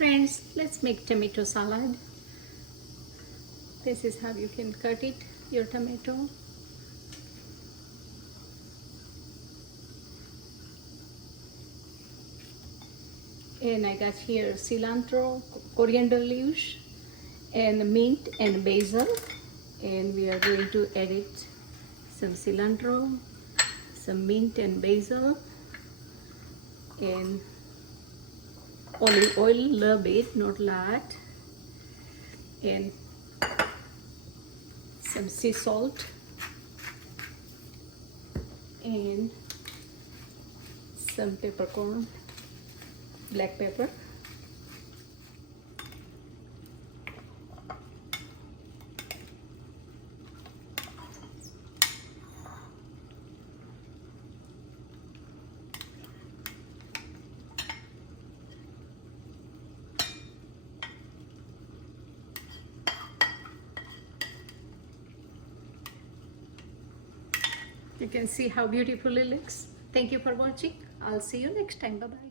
friends, let's make tomato salad. This is how you can cut it, your tomato. And I got here cilantro, coriander leaves, and mint and basil. And we are going to edit some cilantro, some mint and basil, and olive oil, a little bit, not a lot, and some sea salt, and some peppercorn, black pepper. You can see how beautiful it looks. Thank you for watching. I'll see you next time. Bye bye.